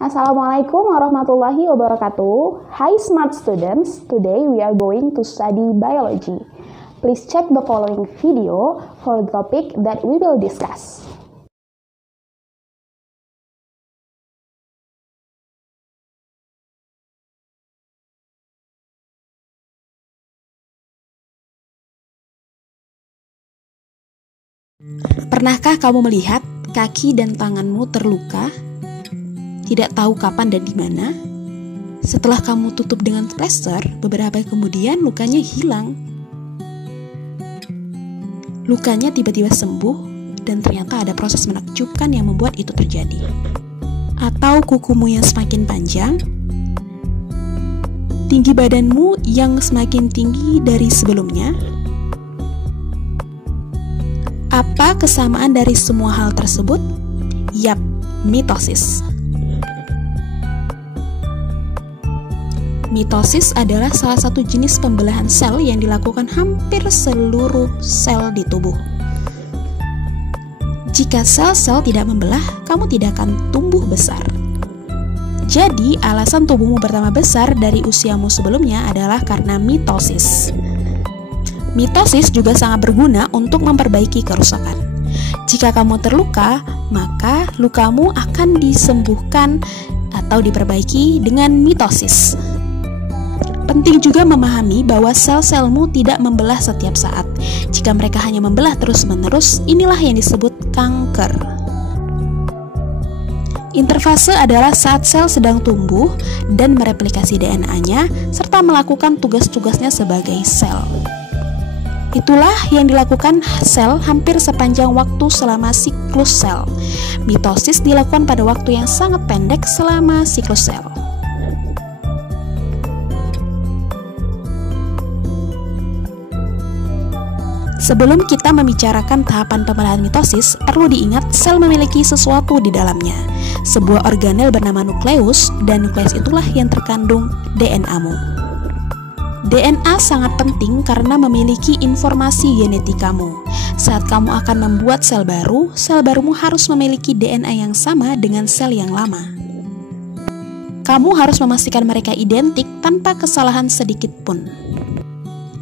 Assalamualaikum warahmatullahi wabarakatuh. Hi smart students, today we are going to study biology. Please check the following video for the topic that we will discuss. Pernahkah kamu melihat kaki dan tanganmu terluka? Tidak tahu kapan dan di mana? Setelah kamu tutup dengan plester, beberapa hari kemudian lukanya hilang. Lukanya tiba-tiba sembuh dan ternyata ada proses menakjubkan yang membuat itu terjadi. Atau kukumu yang semakin panjang, tinggi badanmu yang semakin tinggi dari sebelumnya. Apa kesamaan dari semua hal tersebut? Yap, mitosis. Mitosis adalah salah satu jenis pembelahan sel yang dilakukan hampir seluruh sel di tubuh. Jika sel-sel tidak membelah, kamu tidak akan tumbuh besar. Jadi, alasan tubuhmu bertambah besar dari usiamu sebelumnya adalah karena mitosis. Mitosis juga sangat berguna untuk memperbaiki kerusakan. Jika kamu terluka, maka lukamu akan disembuhkan atau diperbaiki dengan mitosis. Penting juga memahami bahwa sel-selmu tidak membelah setiap saat. Jika mereka hanya membelah terus-menerus, inilah yang disebut kanker. Interfase adalah saat sel sedang tumbuh dan mereplikasi DNA-nya serta melakukan tugas-tugasnya sebagai sel. Itulah yang dilakukan sel hampir sepanjang waktu selama siklus sel. Mitosis dilakukan pada waktu yang sangat pendek selama siklus sel. Sebelum kita membicarakan tahapan pembelahan mitosis, perlu diingat sel memiliki sesuatu di dalamnya, sebuah organel bernama nukleus, dan nukleus itulah yang terkandung DNA-mu. DNA sangat penting karena memiliki informasi genetikamu. Saat kamu akan membuat sel barumu harus memiliki DNA yang sama dengan sel yang lama. Kamu harus memastikan mereka identik tanpa kesalahan sedikit pun.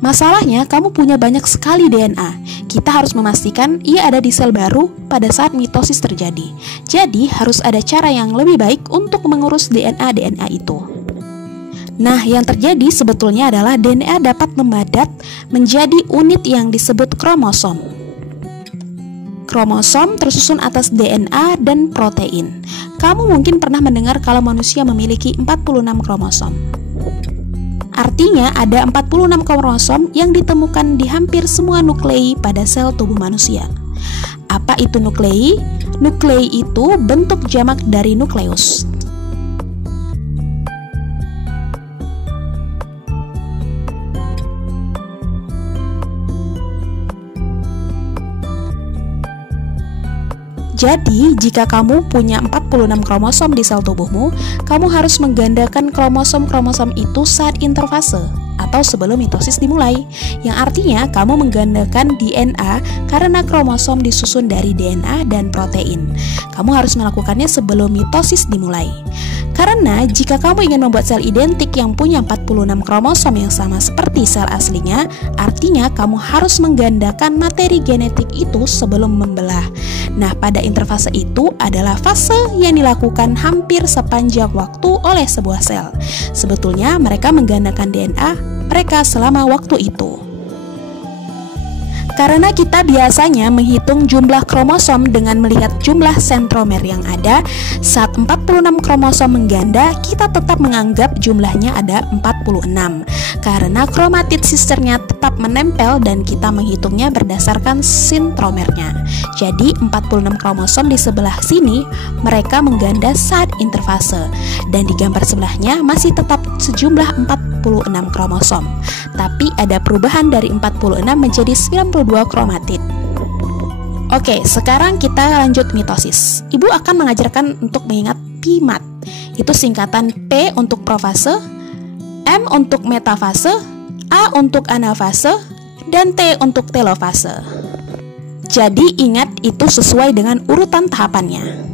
Masalahnya, kamu punya banyak sekali DNA. Kita harus memastikan ia ada di sel baru pada saat mitosis terjadi. Jadi, harus ada cara yang lebih baik untuk mengurus DNA itu. Nah, yang terjadi sebetulnya adalah DNA dapat memadat menjadi unit yang disebut kromosom. Kromosom tersusun atas DNA dan protein. Kamu mungkin pernah mendengar kalau manusia memiliki 46 kromosom. Artinya ada 46 kromosom yang ditemukan di hampir semua nuklei pada sel tubuh manusia. Apa itu nuklei? Nuklei itu bentuk jamak dari nukleus. Jadi, jika kamu punya 46 kromosom di sel tubuhmu, kamu harus menggandakan kromosom-kromosom itu saat interfase atau sebelum mitosis dimulai, yang artinya kamu menggandakan DNA karena kromosom disusun dari DNA dan protein. Kamu harus melakukannya sebelum mitosis dimulai. Karena jika kamu ingin membuat sel identik yang punya 46 kromosom yang sama seperti sel aslinya, artinya kamu harus menggandakan materi genetik itu sebelum membelah. Nah, pada interfase itu adalah fase yang dilakukan hampir sepanjang waktu oleh sebuah sel. Sebetulnya mereka menggandakan DNA mereka selama waktu itu. Karena kita biasanya menghitung jumlah kromosom dengan melihat jumlah sentromer yang ada, saat 46 kromosom mengganda, kita tetap menganggap jumlahnya ada 46. Karena kromatid sisternya tetap menempel dan kita menghitungnya berdasarkan sentromernya. Jadi 46 kromosom di sebelah sini, mereka mengganda saat interfase. Dan di gambar sebelahnya masih tetap sejumlah 46 kromosom. Tapi ada perubahan dari 46 menjadi 92 kromatid. Oke, sekarang kita lanjut mitosis. Ibu akan mengajarkan untuk mengingat PMAT. Itu singkatan P untuk profase, M untuk metafase, A untuk anafase, dan T untuk telofase. Jadi ingat itu sesuai dengan urutan tahapannya.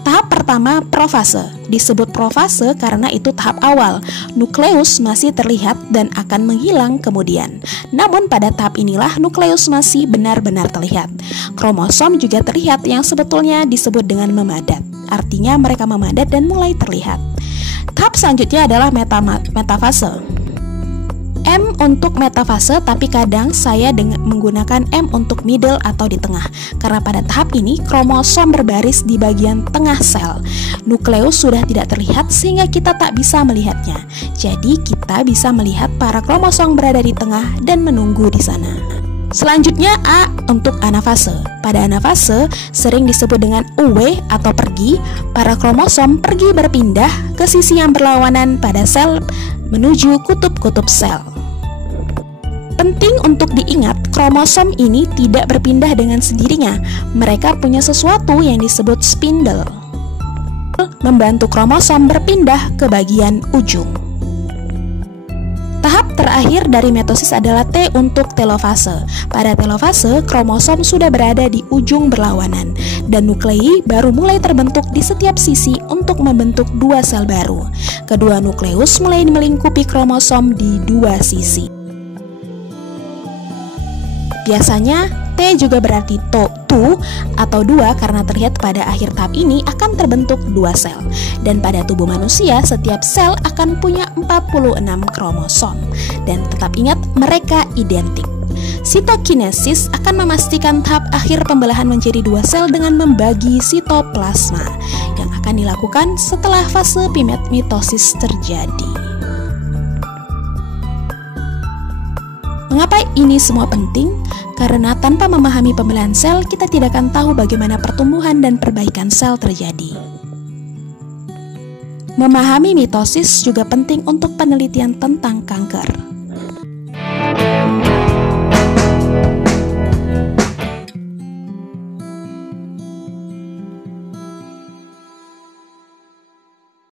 Tahap pertama, profase. Disebut profase karena itu tahap awal. Nukleus masih terlihat dan akan menghilang kemudian. Namun pada tahap inilah nukleus masih benar-benar terlihat. Kromosom juga terlihat yang sebetulnya disebut dengan memadat. Artinya mereka memadat dan mulai terlihat. Tahap selanjutnya adalah metafase. M untuk metafase, tapi kadang saya menggunakan M untuk middle atau di tengah. Karena pada tahap ini kromosom berbaris di bagian tengah sel. Nukleus sudah tidak terlihat sehingga kita tak bisa melihatnya. Jadi kita bisa melihat para kromosom berada di tengah dan menunggu di sana. Selanjutnya A untuk anafase. Pada anafase sering disebut dengan UW atau pergi. Para kromosom pergi berpindah ke sisi yang berlawanan pada sel menuju kutub-kutub sel. Penting untuk diingat, kromosom ini tidak berpindah dengan sendirinya. Mereka punya sesuatu yang disebut spindle, membantu kromosom berpindah ke bagian ujung. Tahap terakhir dari mitosis adalah T untuk telofase. Pada telofase, kromosom sudah berada di ujung berlawanan dan nuklei baru mulai terbentuk di setiap sisi untuk membentuk dua sel baru. Kedua nukleus mulai melingkupi kromosom di dua sisi. Biasanya T juga berarti tu atau dua karena terlihat pada akhir tahap ini akan terbentuk dua sel. Dan pada tubuh manusia setiap sel akan punya 46 kromosom. Dan tetap ingat mereka identik. Sitokinesis akan memastikan tahap akhir pembelahan menjadi dua sel dengan membagi sitoplasma yang akan dilakukan setelah fase mitosis terjadi. Mengapa ini semua penting? Karena tanpa memahami pembelahan sel, kita tidak akan tahu bagaimana pertumbuhan dan perbaikan sel terjadi. Memahami mitosis juga penting untuk penelitian tentang kanker.